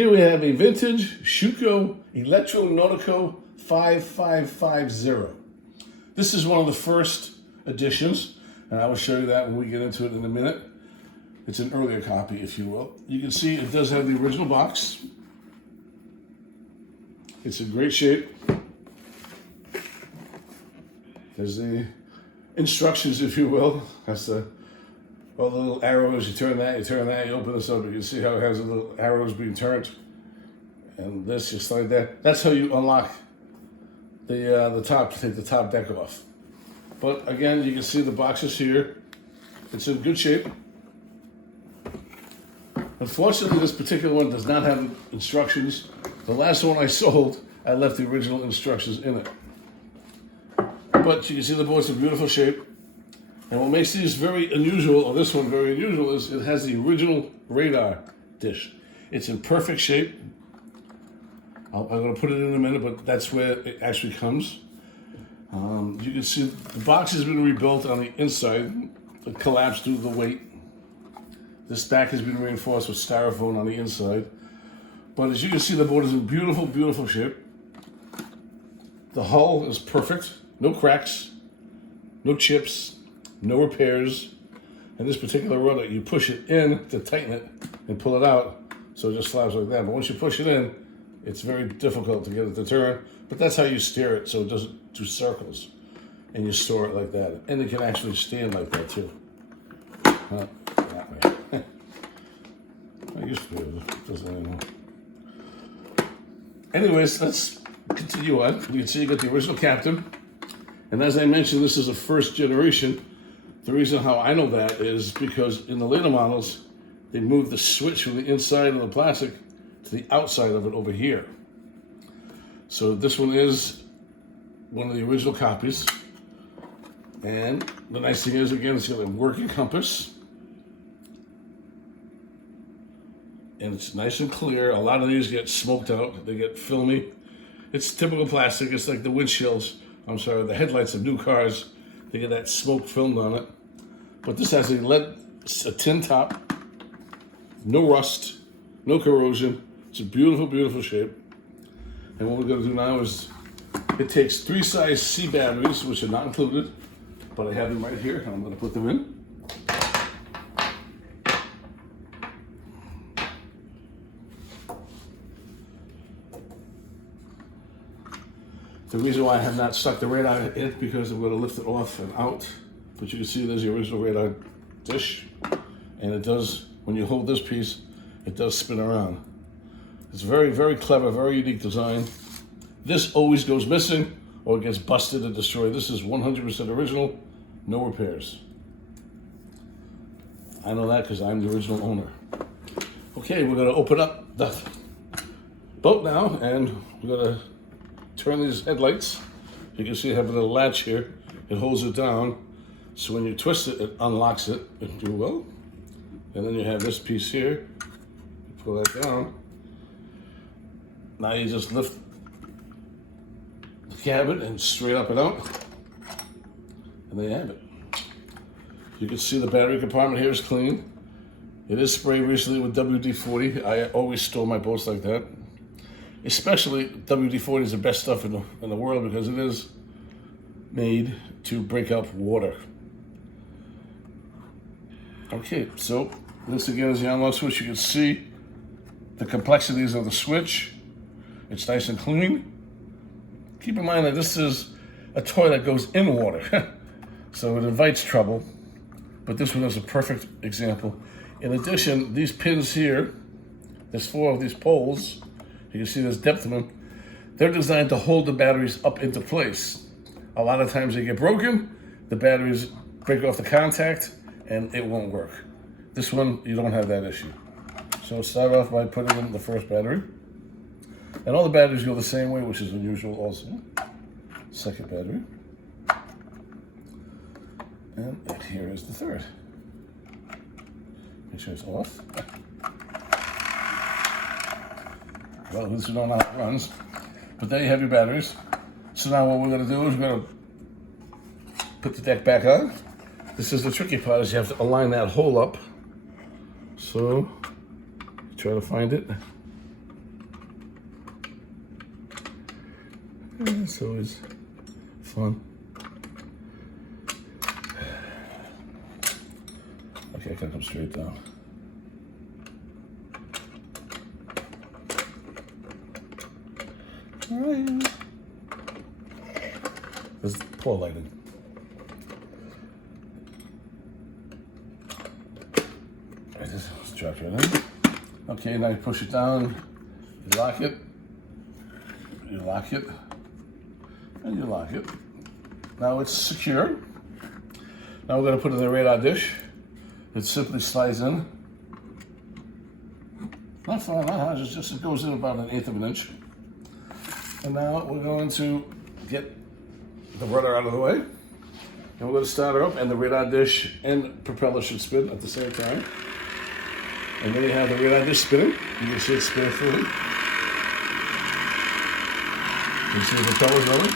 Here we have a vintage Schuco Elektro Nautico 5550. This is one of the first editions, and I will show you that when we get into it in a minute. It's an earlier copy, if you will. You can see it does have the original box. It's in great shape. There's the instructions, if you will. That's all the little arrows. You turn that, you open this up. You can see how it has the little arrows being turned. And this, you slide that. That's how you unlock the top, to take the top deck off. But again, you can see the boxes here. It's in good shape. Unfortunately, this particular one does not have instructions. The last one I sold, I left the original instructions in it. But you can see the board's in beautiful shape. And what makes these very unusual, or this one very unusual, is it has the original radar dish. It's in perfect shape. I'm going to put it in a minute, but that's where it actually comes. You can see the box has been rebuilt on the inside. It collapsed due to the weight. This back has been reinforced with styrofoam on the inside. But as you can see, the board is in beautiful, beautiful shape. The hull is perfect. No cracks, no chips, no repairs. And this particular rudder, you push it in to tighten it and pull it out, so it just flaps like that. But once you push it in, it's very difficult to get it to turn. But that's how you steer it, so it doesn't do circles. And you store it like that. And it can actually stand like that too. That way. I used to be able to, doesn't anymore. Anyways, let's continue on. You can see you got the original captain. And as I mentioned, this is a first generation. The reason how I know that is because in the later models, they moved the switch from the inside of the plastic to the outside of it over here. So this one is one of the original copies. And the nice thing is, again, it's got a working compass. And it's nice and clear. A lot of these get smoked out. They get filmy. It's typical plastic. It's like the windshields. The headlights of new cars, they get that smoke filmed on it. But this has a tin top, no rust, no corrosion. It's a beautiful, beautiful shape. And what we're going to do now is, it takes 3 size C batteries, which are not included, but I have them right here, and I'm going to put them in. The reason why I have not stuck the radar in it, because I'm going to lift it off and out. But you can see there's the original radar dish. And it does, when you hold this piece, it does spin around. It's very, very clever, very unique design. This always goes missing or it gets busted and destroyed. This is 100% original, no repairs. I know that because I'm the original owner. Okay, we're going to open up the boat now, and we're going to turn these headlights. You can see I have a little latch here. It holds it down. So when you twist it, it unlocks it, if you will. And then you have this piece here. You pull that down. Now you just lift the cabin and straight up and out. And there you have it. You can see the battery compartment here is clean. It is sprayed recently with WD-40. I always store my boats like that. Especially WD-40 is the best stuff in the world, because it is made to break up water. Okay, so this again is the unlock switch. You can see the complexities of the switch. It's nice and clean. Keep in mind that this is a toy that goes in water, so it invites trouble. But this one is a perfect example. In addition, these pins here, there's 4 of these poles. You can see there's depth in them. They're designed to hold the batteries up into place. A lot of times they get broken, the batteries break off the contact, and it won't work. This one, you don't have that issue. So start off by putting in the first battery. And all the batteries go the same way, which is unusual also. Second battery. And here is the third. Make sure it's off. Well, at least we don't know how it runs. But there you have your batteries. So now what we're going to do is we're going to put the deck back on. This is the tricky part, is you have to align that hole up. So, try to find it. It's always fun. Okay, I gotta come straight down. All right. This is poor lighting. I just dropped right in. Okay, now you push it down, you lock it, and you lock it. Now it's secure. Now we're gonna put it in the radar dish. It simply slides in. Not far, not hard, just it goes in about 1/8 of an inch. And now we're going to get the rudder out of the way. And we're going to start her up, and the radar dish and propeller should spin at the same time. And then you have the radar dish spinning. You can see it spinning through. You can see the propeller going.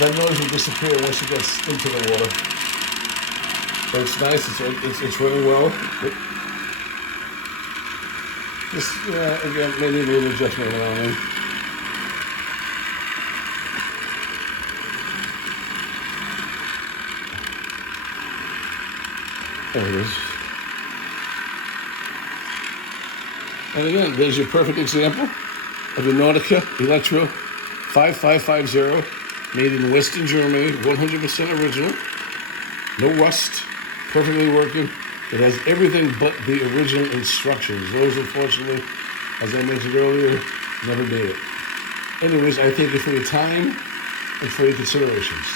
That noise will disappear once it gets into the water. But it's nice, it's running well. Just, again, maybe a little adjustment around there. There it is. And again, there's your perfect example of a Nautico Elektro 5550, made in Western Germany, 100% original, no rust, perfectly working. It has everything but the original instructions. Those, unfortunately, as I mentioned earlier, never made it. Anyways, I thank you for your time and for your considerations.